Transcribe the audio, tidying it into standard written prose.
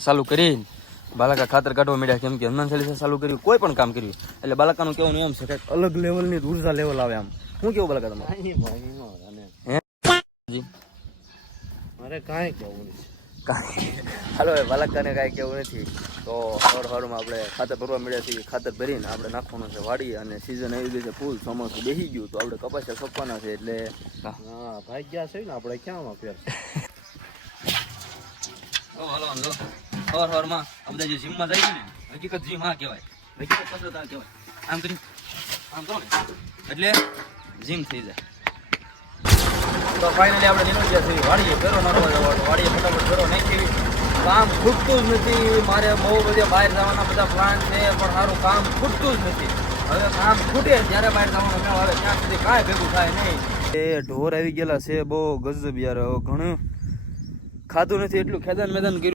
ચાલુ કરી બાલકા ખાતર કાઢવા મળ્યા કેમ કે હનુમાન ચાલીસા ચાલુ કર્યું કોઈ પણ કામ કર્યું એટલે બાલકાનું કેવાનું એમ છે કંઈક અલગ લેવલની ઉર્જા લેવલ આવે આમ શું કેવું બાલકા તમારે અરે કાંઈ કેવું કાંઈ હાલો બાલકાને કાંઈ કેવું નથી તો હવારમાં આપણે ખાતર ભરવા મળ્યા છીએ ખાતર ભરીને આપણે નાખવાનું છે વાડી અને સિઝન આવી ગઈ છે ફૂલ ચોમાસું બેસી ગયું તો આપણે કપાસિયા સોંપવાના છે એટલે હા ભાઈ ગયા છે ને આપણે ક્યાં વાપર્યા હવારમાં આપણે જે જીમમાં જઈએ ને હકીકત જીમ આ કહેવાય હકીકત કસરત આ કહેવાય આમ કરી આમ કરો ને એટલે જીમ થઈ જાય તો ફાઇનલી આપણે નીકળી ગયા છીએ વાડીએ ફેરો નાખવા જવાનું વાડીએ ફટાફટ ફેરો નાખી કામ ખૂટતું જ નથી મારે બહુ બધા બહાર જવાના બધા પ્લાન છે પણ સારું કામ ખૂટતું જ નથી હવે કામ ખૂટે જ્યારે બહાર જવાનું મેળ આવે ત્યાં સુધી કાંઈ ભેગું થાય નહીં એ ઢોર આવી ગયેલા છે બહુ ગજબ યાર ઘણું ખાધું નથી એટલું ખેદાન મેદાન કર્યું